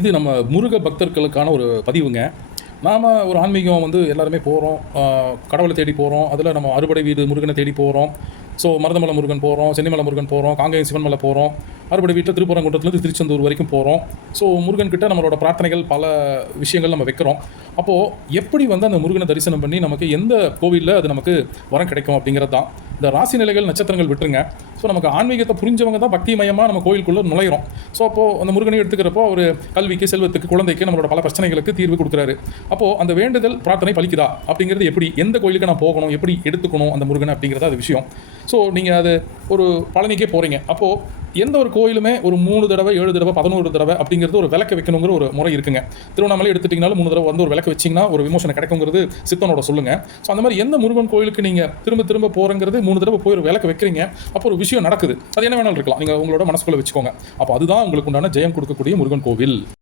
இது நம்ம முருக பக்தர்களுக்கான ஒரு பதிவுங்க. நாம ஒரு ஆன்மீகம் எல்லாருமே போறோம். கடவுள தேடி போறோம். அதில நம்ம அறுபடை வீடு முருகன தேடி போறோம். ஸோ மருதமலை முருகன் போறோம், சென்னிமலை முருகன் போறோம், காங்கேயம் சிவன் மலை போறோம். அறுபடை வீட்ல திருப்பரங்குன்றத்துலேருந்து திருச்செந்தூர் வரைக்கும் போறோம். ஸோ முருகன் கிட்ட நம்மளோட பிரார்த்தனைகள் பல விஷயங்கள் நம்ம வைக்கிறோம். அப்போது எப்படி அந்த முருகனை தரிசனம் பண்ணி நமக்கு எந்த கோவிலில் அது நமக்கு வரம் கிடைக்கும் அப்படிங்கிறது தான். இந்த ராசி நிலைகள் நட்சத்திரங்கள் விட்டுருங்க. ஸோ நமக்கு ஆன்மீகத்தை புரிஞ்சவங்க தான் பக்திமயமாக நம்ம கோயிலுக்குள்ளே நுழையிறோம். ஸோ அப்போது அந்த முருகனை எடுத்துக்கிறப்போ ஒரு கல்விக்கு, செல்வத்துக்கு, குழந்தைக்கு, நம்மளோட பல பிரச்சனைகளுக்கு தீர்வு கொடுக்குறாரு. அப்போது அந்த வேண்டுதல் பிரார்த்தனை பலிக்குதா அப்படிங்கிறது எப்படி, எந்த கோயிலுக்கு நான் போகணும், எப்படி எடுத்துக்கணும் அந்த முருகனை அப்படிங்கிறது அது விஷயம். ஸோ நீங்கள் அது ஒரு பழனிக்கே போகிறீங்க. அப்போது எந்த ஒரு கோயிலுமே ஒரு 3 தடவை, 7 தடவை, 11 தடவை அப்படிங்கிறது ஒரு விளக்கு வைக்கணுங்கிற ஒரு முறை இருக்குங்க. திருவண்ணாமலை எடுத்துட்டிங்கனாலும் 3 தடவை ஒரு விளக்கு வச்சிங்கன்னா ஒரு விமோசனம் கிடைக்குங்கிறது சித்தனோட சொல்லுங்க. ஸோ அந்த மாதிரி எந்த முருகன் கோயிலுக்கு நீங்கள் திரும்ப திரும்ப போகிறங்கிறது 3 தடவை போய் ஒரு விளக்கு வைக்கிறீங்க, அப்போ ஒரு விஷயம் நடக்குது. அது என்ன வேணாலும் இருக்கலாம், நீங்கள் உங்களோட மனசுக்குள்ளே வச்சுக்கோங்க. அப்போ அதுதான் உங்களுக்கு உண்டான ஜெயம் கொடுக்கக்கூடிய முருகன் கோவில்.